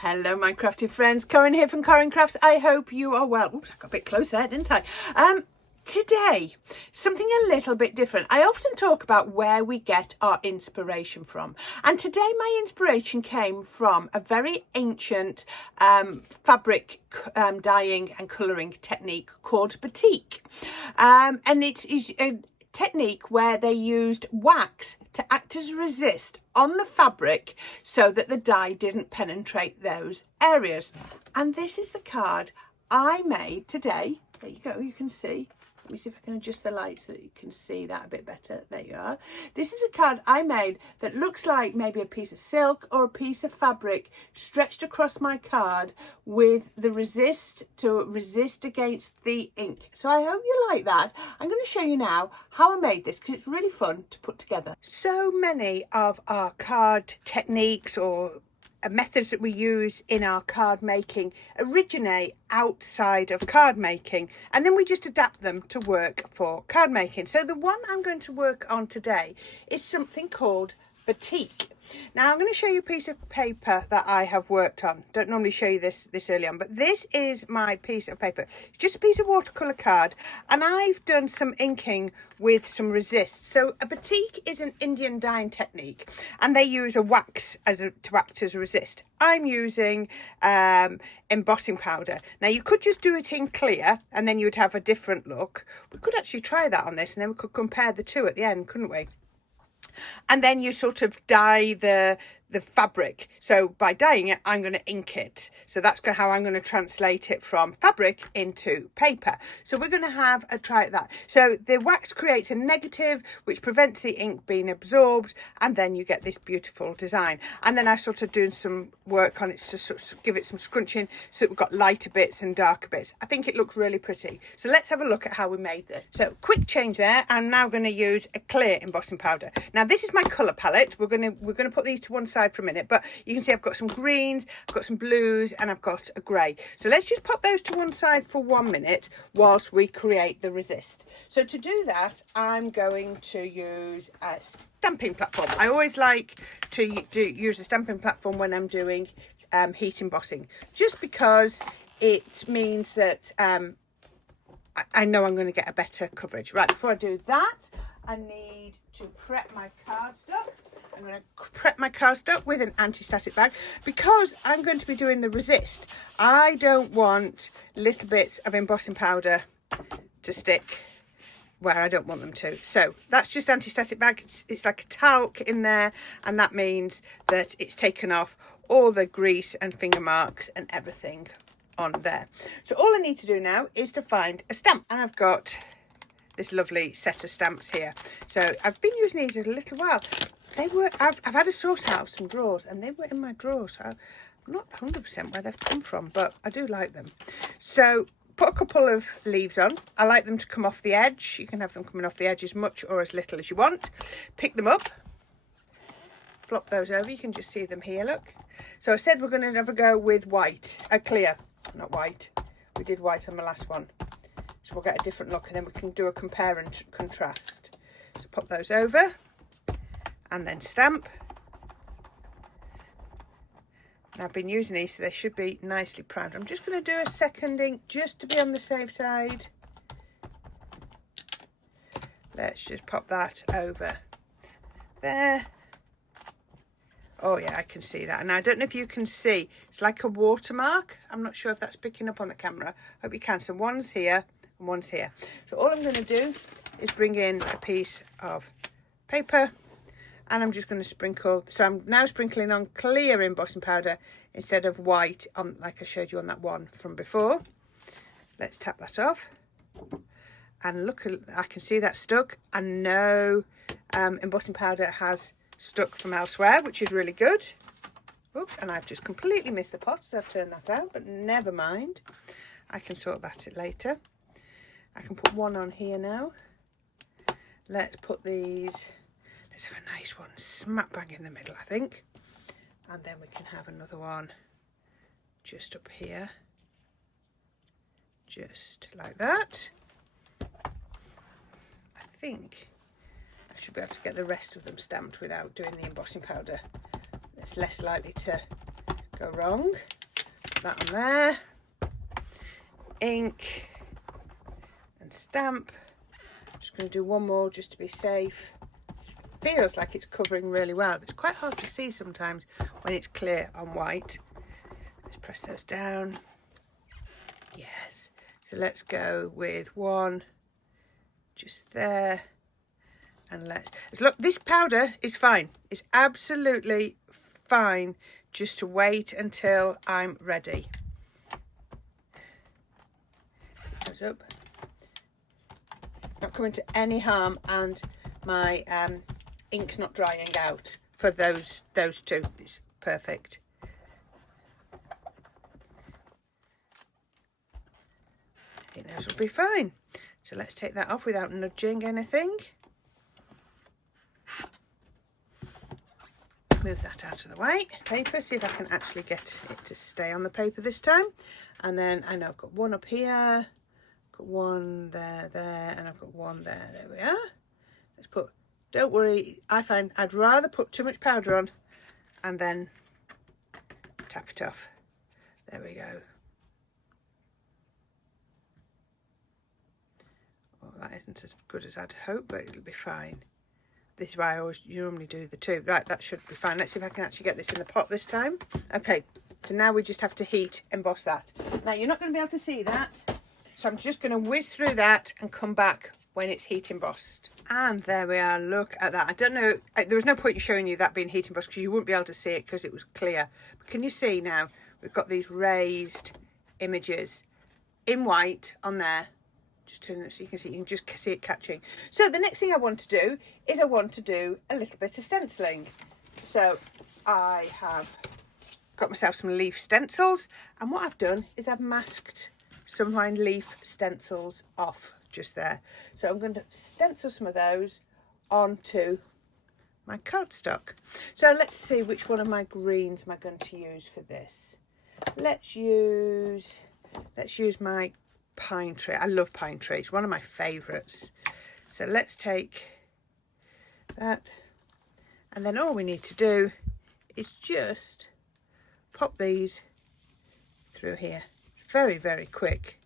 Hello my crafty friends, Corrine here from Corrine Crafts. I hope you are well. Oops, I got a bit close there, didn't I? Today, something a little bit different. I often talk about where we get our inspiration from. And today my inspiration came from a very ancient fabric dyeing and colouring technique called Batik. And it is a technique where they used wax to act as resist on the fabric so that the dye didn't penetrate those areas. And this is the card I made today. There you go, you can see. Let me see if I can adjust the light so that you can see that a bit better. There you are. This is a card I made that looks like maybe a piece of silk or a piece of fabric stretched across my card with the resist to resist against the ink. So I hope you like that. I'm going to show you now how I made this because it's really fun to put together. So many of our card techniques or methods that we use in our card making originate outside of card making, and then we just adapt them to work for card making. So the one I'm going to work on today is something called Batik. Now I'm going to show you a piece of paper that I have worked on. Don't normally show you this early on, but this is my piece of paper. It's just a piece of watercolour card, and I've done some inking with some resist. So a batik is an Indian dyeing technique, and they use a wax to act as a resist. I'm using embossing powder. Now you could just do it in clear and then you'd have a different look. We could actually try that on this and then we could compare the two at the end, couldn't we? And then you sort of dye the fabric. So by dyeing it, I'm going to ink it. So that's how I'm going to translate it from fabric into paper. So we're going to have a try at that. So the wax creates a negative, which prevents the ink being absorbed, and then you get this beautiful design. And then I sort of doing some work on it to sort of give it some scrunching, so that we've got lighter bits and darker bits. I think it looks really pretty. So let's have a look at how we made this. So quick change there. I'm now going to use a clear embossing powder. Now this is my colour palette. We're going to put these to one side for a minute, but you can see I've got some greens, I've got some blues, and I've got a grey. So let's just pop those to one side for 1 minute whilst we create the resist. So to do that, I'm going to use a stamping platform. I always like to use a stamping platform when I'm doing heat embossing, just because it means that I know I'm going to get a better coverage. Right, before I do that, I need to prep my cardstock. I'm going to prep my cardstock with an anti-static bag because I'm going to be doing the resist. I don't want little bits of embossing powder to stick where I don't want them to. So that's just anti-static bag. It's like a talc in there, and that means that it's taken off all the grease and finger marks and everything on there. So all I need to do now is to find a stamp, and I've got this lovely set of stamps here. So I've been using these a little while. I've had a sort out of some drawers, and they were in my drawers. So I'm not 100% where they've come from, but I do like them. So put a couple of leaves on. I like them to come off the edge. You can have them coming off the edge as much or as little as you want. Pick them up, flop those over. You can just see them here, look. So I said we're going to have a go with white, clear, not white. We did white on the last one. So we'll get a different look, and then we can do a compare and contrast. So pop those over and then stamp. And I've been using these, so they should be nicely primed. I'm just going to do a second ink just to be on the safe side. Let's just pop that over there. Oh yeah, I can see that. And I don't know if you can see, it's like a watermark. I'm not sure if that's picking up on the camera. Hope you can. So one's here and one's here. So all I'm going to do is bring in a piece of paper, and I'm just going to sprinkle. So I'm now sprinkling on clear embossing powder instead of white, like I showed you on that one from before. Let's tap that off, and look, I can see that stuck, and no embossing powder has stuck from elsewhere, which is really good. Oops, and I've just completely missed the pot, so I've turned that out, but never mind. I can sort that out later. I can put one on here now. Let's put these, let's have a nice one smack bang in the middle, I think. And then we can have another one just up here. Just like that. I think I should be able to get the rest of them stamped without doing the embossing powder. It's less likely to go wrong. Put that on there. Ink and stamp. I'm just going to do one more just to be safe. Feels like it's covering really well, but it's quite hard to see sometimes when it's clear on white. Let's press those down. Yes. So let's go with one just there. And let's look, this powder is fine. It's absolutely fine just to wait until I'm ready. Goes up. Not coming to any harm, and my ink's not drying out for those two. It's perfect. I think those will be fine. So let's take that off without nudging anything. Move that out of the way. Paper, see if I can actually get it to stay on the paper this time. And then I know I've got one up here, got one there, and I've got one there. There we are. Let's put, don't worry, I find I'd rather put too much powder on and then tap it off. There we go. Oh, that isn't as good as I'd hoped, but it'll be fine. This is why I always normally do the two. Right, that should be fine. Let's see if I can actually get this in the pot this time. Okay, so now we just have to heat emboss that. Now, you're not going to be able to see that, so I'm just going to whiz through that and come back when it's heat embossed. And there we are. Look at that. I don't know, there was no point in showing you that being heat embossed because you wouldn't be able to see it because it was clear. But can you see now? We've got these raised images in white on there. Just turn it so you can just see it catching. So the next thing I want to do is I want to do a little bit of stenciling. So I have got myself some leaf stencils, and what I've done is I've masked some of my leaf stencils off just there. So I'm going to stencil some of those onto my cardstock. So let's see which one of my greens am I going to use for this. Let's use my pine tree. I love pine tree. It's one of my favourites. So let's take that, and then all we need to do is just pop these through here. Very, very quick.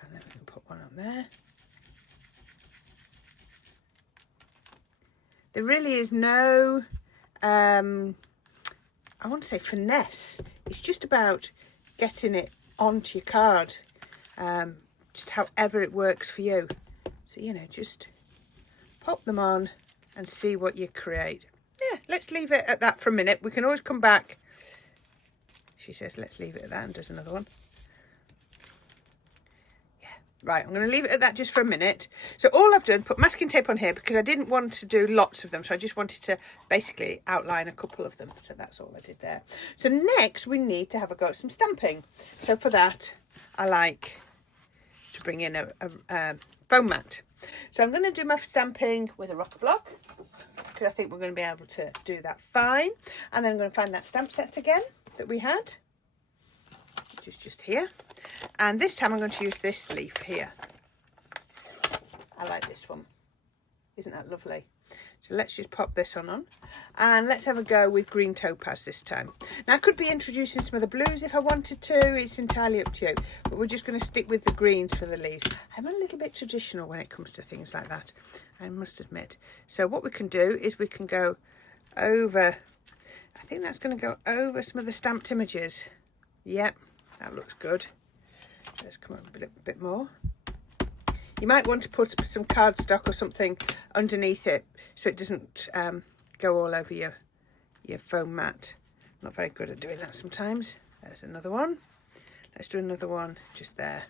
And then we can put one on there. There really is no I want to say finesse. It's just about getting it onto your card, just however it works for you. So, you know, just pop them on and see what you create. Yeah, let's leave it at that for a minute. We can always come back. She says let's leave it at that, and does another one. Yeah, right, I'm going to leave it at that just for a minute. So all I've done, put masking tape on here because I didn't want to do lots of them, so I just wanted to basically outline a couple of them. So that's all I did there. So next we need to have a go at some stamping. So for that I like to bring in a foam mat. So I'm going to do my stamping with a rocker block because I think we're going to be able to do that fine. And then I'm going to find that stamp set again that we had, which is just here. And this time I'm going to use this leaf here. I like this one. Isn't that lovely? So let's just pop this on and let's have a go with green topaz this time. Now I could be introducing some of the blues if I wanted to, it's entirely up to you, but we're just going to stick with the greens for the leaves. I'm a little bit traditional when it comes to things like that, I must admit. So what we can do is we can go over, I think that's going to go over some of the stamped images. Yep, that looks good. Let's come up a bit more. You might want to put some cardstock or something underneath it so it doesn't go all over your foam mat. I'm not very good at doing that sometimes. There's another one. Let's do another one just there.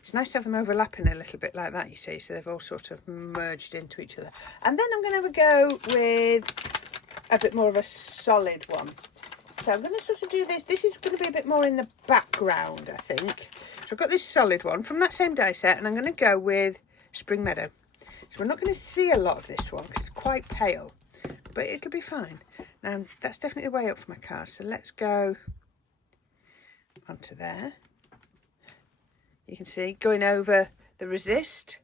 It's nice to have them overlapping a little bit like that, you see, so they've all sort of merged into each other. And then I'm going to have a go with a bit more of a solid one. So I'm going to sort of do this. This is going to be a bit more in the background, I think. So I've got this solid one from that same die set, and I'm going to go with Spring Meadow. So we're not going to see a lot of this one because it's quite pale, but it'll be fine. Now, that's definitely way up for my card. So let's go onto there. You can see going over the resist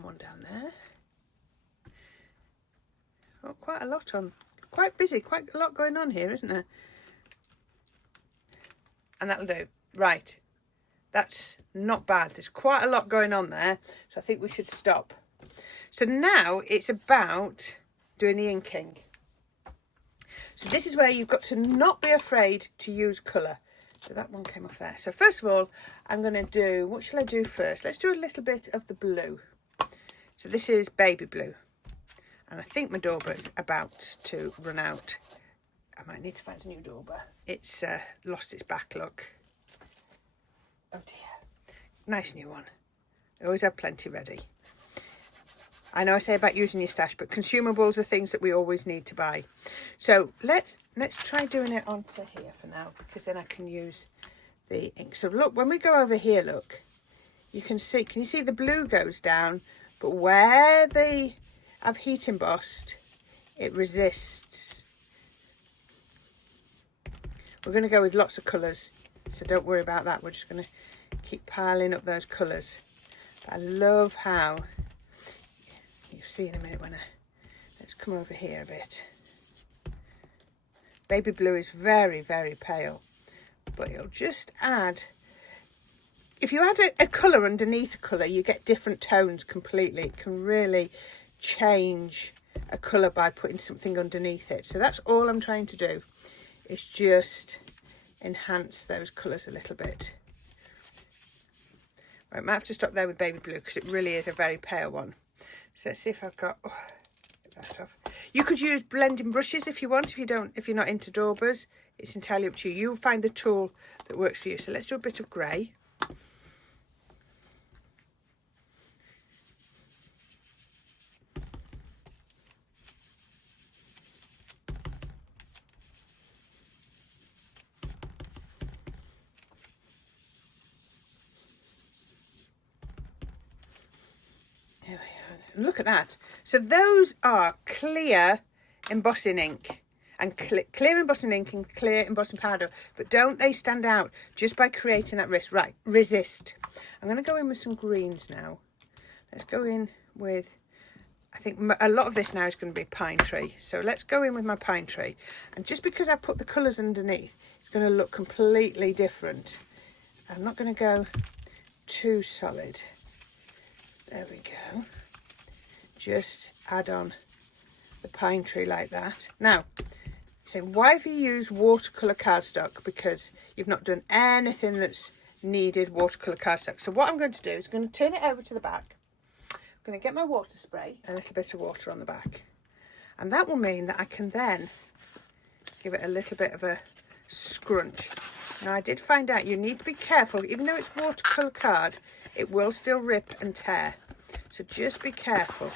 and one down there. Oh, quite a lot on, quite busy, quite a lot going on here, isn't there? And that'll do. Right, that's not bad. There's quite a lot going on there, so I think we should stop. So now it's about doing the inking. So this is where you've got to not be afraid to use colour. So that one came off there. So first of all, I'm going to do, what shall I do first? Let's do a little bit of the blue. So this is baby blue. And I think my dauber's about to run out. I might need to find a new dauber. It's lost its back, look. Oh dear. Nice new one. I always have plenty ready. I know I say about using your stash, but consumables are things that we always need to buy. So let's try doing it onto here for now, because then I can use the ink. So look, when we go over here, look, you can see, can you see the blue goes down, but where I've heat embossed, it resists. We're going to go with lots of colours, so don't worry about that. We're just going to keep piling up those colours. But I love how, you'll see in a minute when let's come over here a bit. Baby blue is very, very pale, but it'll just add, if you add a colour underneath a colour, you get different tones completely. It can really change a colour by putting something underneath it. So that's all I'm trying to do, is just enhance those colours a little bit. Right, I might have to stop there with baby blue because it really is a very pale one. So let's see if I've got, get that off. You could use blending brushes if you want, if you're not into daubers. It's entirely up to you. You'll find the tool that works for you. So let's do a bit of grey. There we are. Look at that. So those are clear embossing ink and clear embossing ink and clear embossing powder, but don't they stand out just by creating that resist. I'm going to go in with some greens now. Let's go in with, I think a lot of this now is going to be pine tree. So let's go in with my pine tree. And just because I've put the colours underneath, it's going to look completely different. I'm not going to go too solid. There we go. Just add on the pine tree like that. Now, so why have you used watercolour cardstock? Because you've not done anything that's needed watercolour cardstock. So what I'm going to do is I'm going to turn it over to the back. I'm going to get my water spray, a little bit of water on the back. And that will mean that I can then give it a little bit of a scrunch. Now I did find out you need to be careful, even though it's watercolour card, it will still rip and tear. So just be careful.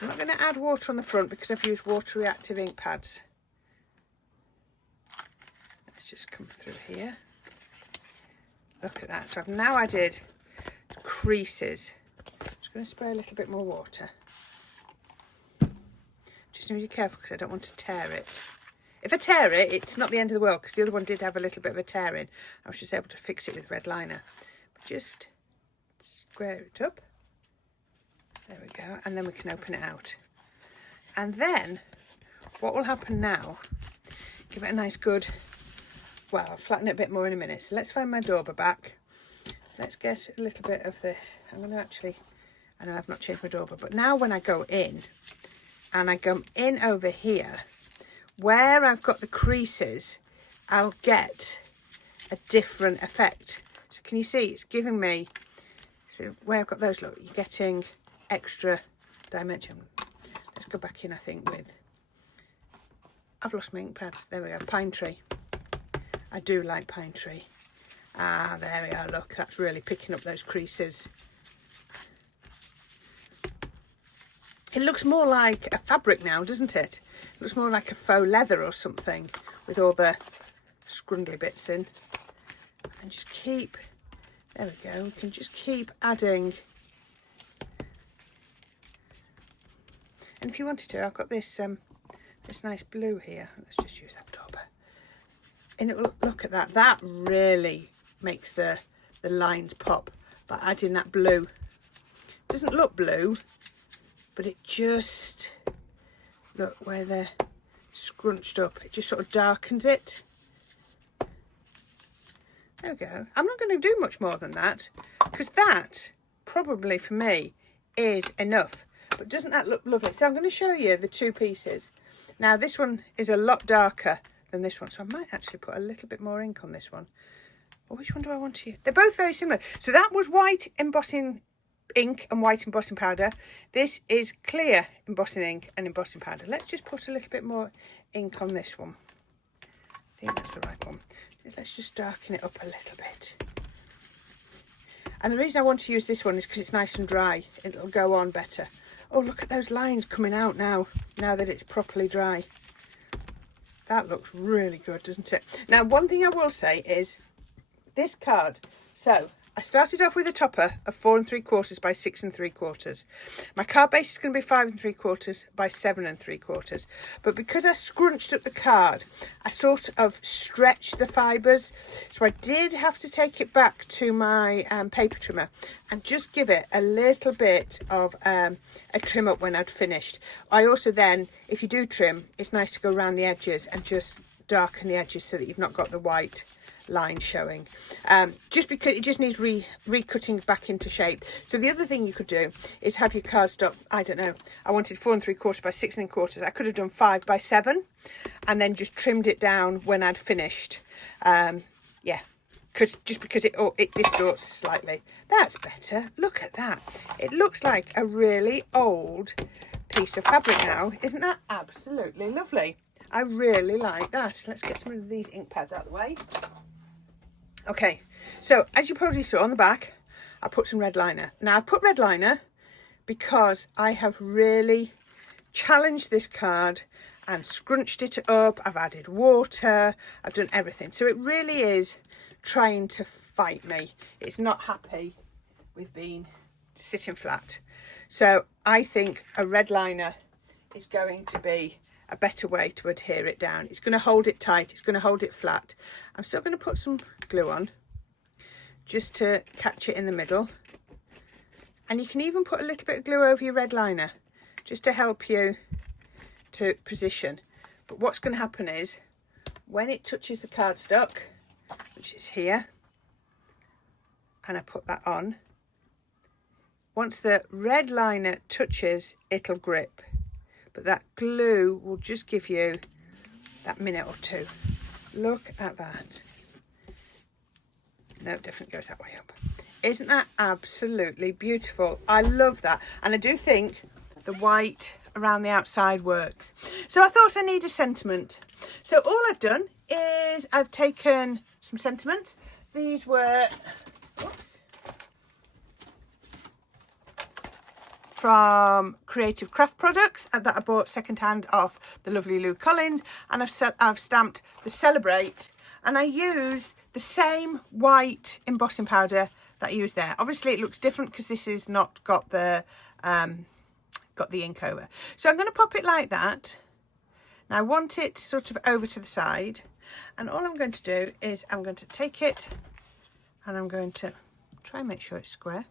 I'm not going to add water on the front because I've used water reactive ink pads. Let's just come through here. Look at that. So I've now added creases. I'm just going to spray a little bit more water. Just need to be careful because I don't want to tear it. If I tear it, it's not the end of the world because the other one did have a little bit of a tear in. I was just able to fix it with red liner. But just square it up. There we go. And then we can open it out. And then what will happen now, give it a nice good, well, I'll flatten it a bit more in a minute. So let's find my dauber back. Let's get a little bit of this. I'm going to actually, I know I've not changed my dauber, but now when I go in, and I go in over here, where I've got the creases, I'll get a different effect. So can you see, it's giving me, so where I've got those, look, you're getting extra dimension. Let's go back in, I think, with, I've lost my ink pads. There we go, pine tree. I do like pine tree. Ah, there we are, look, that's really picking up those creases. It looks more like a fabric now, doesn't it? It looks more like a faux leather or something with all the scrundly bits in. And just keep, there we go, we can just keep adding. And if you wanted to, I've got this this nice blue here. Let's just use that dauber. And it will, look at that. That really makes the lines pop by adding that blue Doesn't look blue, but it just, look where they're scrunched up, it just sort of darkens it. There we go. I'm not going to do much more than that, because that probably for me is enough. But doesn't that look lovely? So I'm going to show you the two pieces. Now this one is a lot darker than this one, so I might actually put a little bit more ink on this one. Or which one do I want to use? They're both very similar. So that was white embossing ink and white embossing powder. This is clear embossing ink and embossing powder. Let's just put a little bit more ink on this one. I think that's the right one. Let's just darken it up a little bit. And the reason I want to use this one is because it's nice and dry. It'll go on better. Oh, look at those lines coming out now that it's properly dry. That looks really good, doesn't it? Now, one thing I will say is this card. So I started off with a topper of 4 3/4 by 6 3/4. My card base is going to be 5 3/4 by 7 3/4. But because I scrunched up the card, I sort of stretched the fibres. So I did have to take it back to my paper trimmer and just give it a little bit of a trim up when I'd finished. I also then, if you do trim, it's nice to go around the edges and just darken the edges so that you've not got the white line showing, just because it just needs recutting back into shape. So the other thing you could do is have your card stop, I don't know, I wanted 4 3/4 by 6 3/4. I could have done 5 by 7 and then just trimmed it down when I'd finished. Yeah, because it distorts slightly. That's better. Look at that. It looks like a really old piece of fabric now. Isn't that absolutely lovely? I really like that. Let's get some of these ink pads out of the way. Okay, so as you probably saw on the back, I put some red liner. Now I put red liner because I have really challenged this card and scrunched it up. I've added water, I've done everything. So it really is trying to fight me. It's not happy with being sitting flat. So I think a red liner is going to be a better way to adhere it down. It's going to hold it tight, it's going to hold it flat. I'm still going to put some glue on just to catch it in the middle, and you can even put a little bit of glue over your red liner just to help you to position. But what's going to happen is when it touches the cardstock, which is here, and I put that on, once the red liner touches, it'll grip. But that glue will just give you that minute or two. Look at that. No, it definitely goes that way up. Isn't that absolutely beautiful? I love that. And I do think the white around the outside works. So I thought I need a sentiment. So all I've done is I've taken some sentiments. These were, whoops, from Creative Craft Products that I bought secondhand off the lovely Lou Collins, and I've stamped the Celebrate, and I use the same white embossing powder that I used there. Obviously it looks different because this is not got the ink over. So I'm going to pop it like that. Now I want it sort of over to the side, and all I'm going to do is I'm going to take it and I'm going to try and make sure it's square.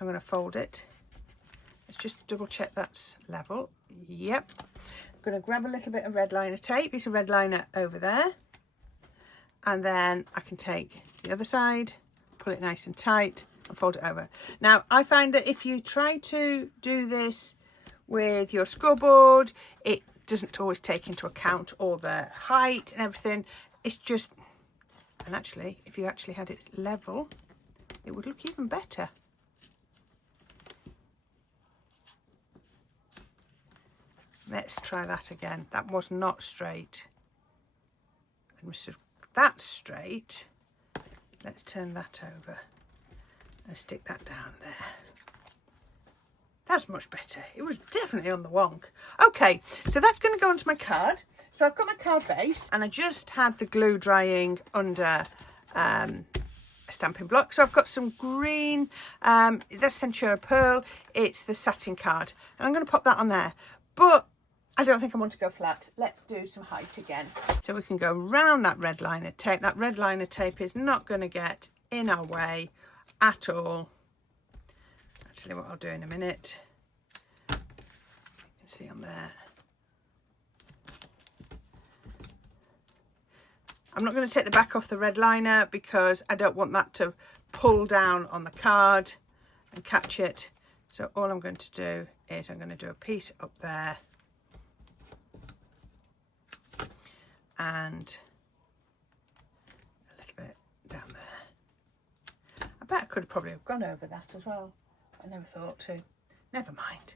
I'm going to fold it. Let's just double check that's level. Yep. I'm going to grab a little bit of red liner tape. Use a red liner over there. And then I can take the other side, pull it nice and tight and fold it over. Now, I find that if you try to do this with your scoreboard, it doesn't always take into account all the height and everything. It's just, and actually, if you actually had it level, it would look even better. Let's try that again. That was not straight. I must have that straight. Let's turn that over and stick that down there. That's much better. It was definitely on the wonk. Okay, so that's going to go onto my card. So I've got my card base, and I just had the glue drying under a stamping block. So I've got some green, that's Centura Pearl. It's the satin card, and I'm going to pop that on there. But I don't think I want to go flat. Let's do some height again. So we can go round that red liner tape. That red liner tape is not going to get in our way at all. Actually, what I'll do in a minute, you can see on there. I'm not going to take the back off the red liner because I don't want that to pull down on the card and catch it. So all I'm going to do is I'm going to do a piece up there and a little bit down there. I bet I could have probably have gone over that as well. I never thought to. Never mind.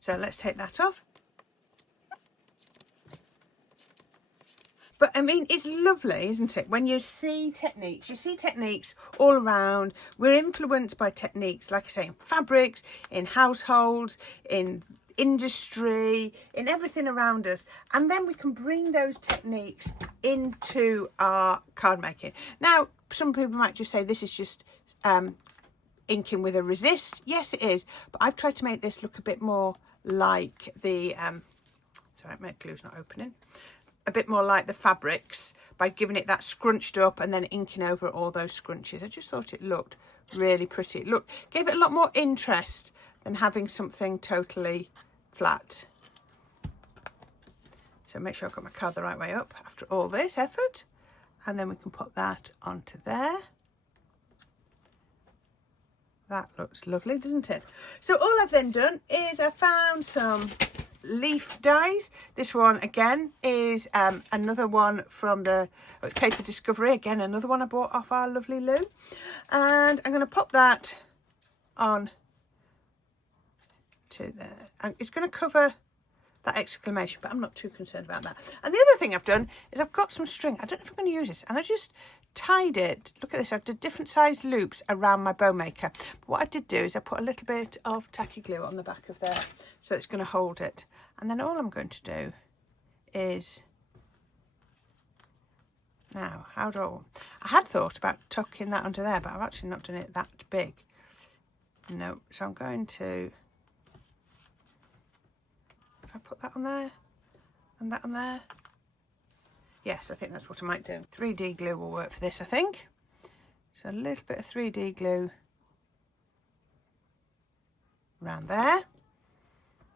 So let's take that off. But I mean, it's lovely, isn't it? When you see techniques all around. We're influenced by techniques, like I say, in fabrics, in households, in industry, in everything around us. And then we can bring those techniques into our card making. Now, some people might just say this is just inking with a resist. Yes, it is. But I've tried to make this look a bit more like the, sorry, my glue's not opening. A bit more like the fabrics by giving it that scrunched up and then inking over all those scrunches. I just thought it looked really pretty. It gave it a lot more interest than having something totally flat. So make sure I've got my card the right way up after all this effort, and then we can put that onto there. That looks lovely, doesn't it? So all I've then done is I found some leaf dies. This one again is another one from the Paper Discovery. Again, another one I bought off our lovely Lou. And I'm going to pop that on to there. And it's going to cover that exclamation, but I'm not too concerned about that. And the other thing I've done is I've got some string. I don't know if I'm going to use this. And I just tied it. Look at this. I've done different size loops around my bow maker. But what I did do is I put a little bit of tacky glue on the back of there, so it's going to hold it. And then all I'm going to do is now, I had thought about tucking that under there, but I've actually not done it that big. No, so I'm going to, if I put that on there and that on there. Yes, I think that's what I might do. 3D glue will work for this, I think. So a little bit of 3D glue around there.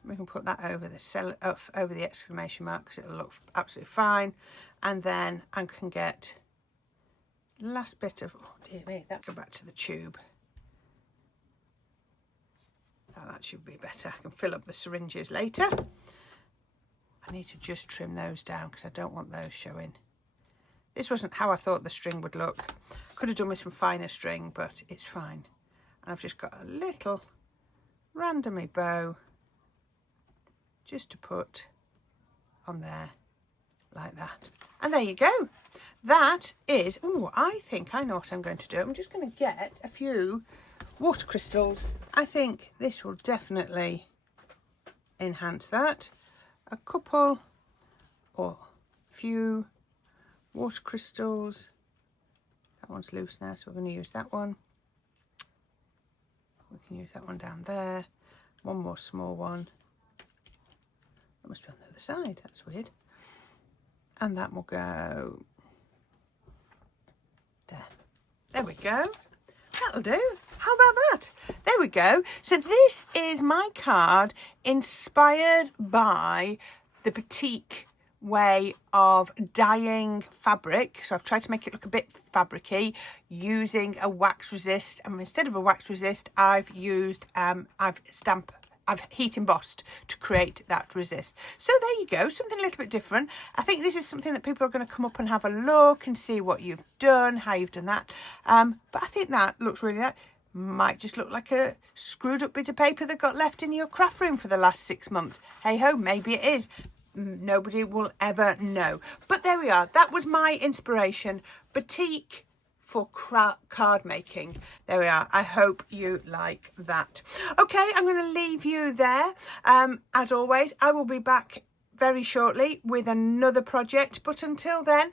We can put that over the exclamation mark because it'll look absolutely fine. And then I can get the last bit of, oh dear me, that go back to the tube. Oh, that should be better. I can fill up the syringes later. I need to just trim those down because I don't want those showing. This wasn't how I thought the string would look. Could have done with some finer string, but it's fine. And I've just got a little randomy bow just to put on there like that. And there you go. That is, oh, I think I know what I'm going to do. I'm just going to get a few water crystals. I think this will definitely enhance that. A couple or few water crystals. That one's loose now, so we're going to use that one. We can use that one down there. One more small one. That must be on the other side. That's weird. And that will go there. There we go. That'll do. How about that? There we go. So this is my card inspired by the Batik way of dyeing fabric. So I've tried to make it look a bit fabricy using a wax resist. And instead of a wax resist, I've used, I've heat embossed to create that resist. So there you go, something a little bit different. I think this is something that people are going to come up and have a look and see what you've done, how you've done that. But I think that looks really nice. Might just look like a screwed up bit of paper that got left in your craft room for the last 6 months. Hey ho, maybe it is. Nobody will ever know. But there we are. That was my inspiration. Batik for card making. There we are. I hope you like that. Okay, I'm going to leave you there. As always, I will be back very shortly with another project. But until then,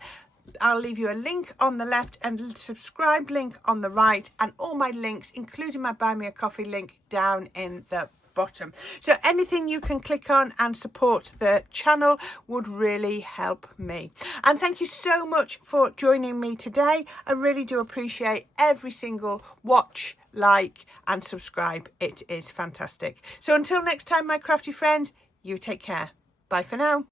I'll leave you a link on the left and a subscribe link on the right, and all my links, including my Buy Me a Coffee link, down in the bottom. So anything you can click on and support the channel would really help me. And thank you so much for joining me today. I really do appreciate every single watch, like and subscribe. It is fantastic. So until next time, my crafty friends, you take care. Bye for now.